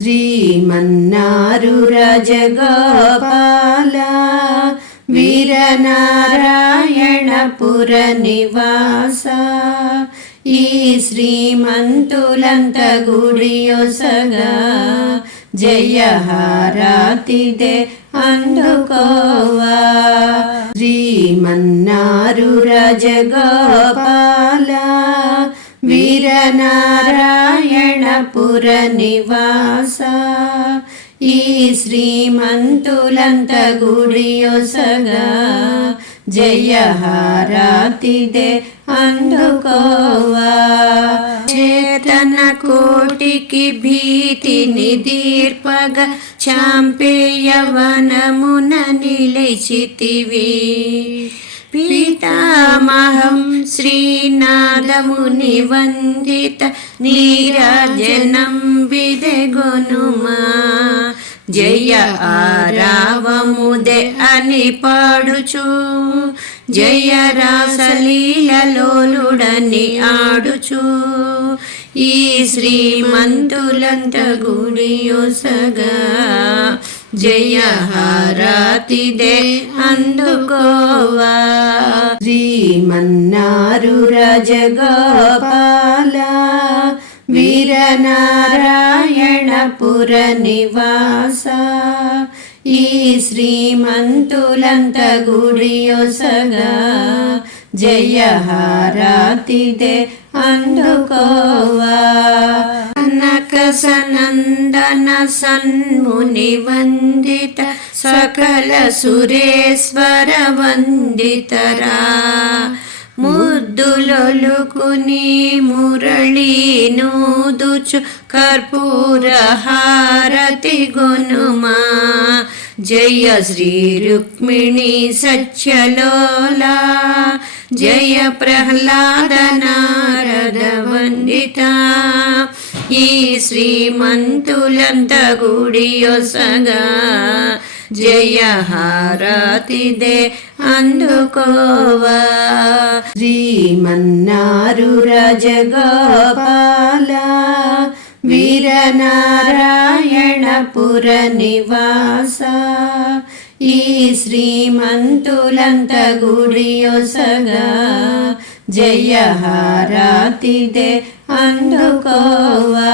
శ్రీమన్నారు రజగోపాల వీరనారాయణపుర నివాస ఈ శ్రీమంతులంత గుడియొసగా జయహారాతిదే అందుకోవా. శ్రీమన్నారు రజగోపాల వీరనారాయణ నివాస. ఈ శ్రీమంతులంత గుడియొసగా జయహారాతిదే అందుకోవా. చేతన కోటికి భీతిని దీర్పగ చాంపేయవనమున నిలిచితివి. పీతామహం శ్రీనాథముని వందిత నీరాజనం విదెగొనుమా. జయ ఆరావముదే అని పాడుచు. జయ రాసలీలలోలుడని ఆడుచు. ఈ శ్రీమంతులంత గుడియొసగా జయ హారాతిదే అందుకోవా. శ్రీమన్నారు రజగోపాల వీరనారాయణపుర నివాస. ఈ శ్రీమంతులంత గుడియొసగా జయ హారాతిదే అందుకోవా. సనందన సన్ముని వందిత సకల సురేశ్వర వందితరా ముద్దులొలుకుని మురళీ నూదుచు కర్పూర హారతి గొనుమా జయ శ్రీ రుక్మిణి సత్యలోలా జయ ప్రహ్లాద నారద వందితా శ్రీమంతులంత గుడియొసగా జయ హారతిదే అందుకోవా. శ్రీమన్నారు రజగోపాల వీరనారాయణపుర నివాస. ఈ శ్రీమంతులంత గుడియొసగా జయ హారాతిదే అందుకోవా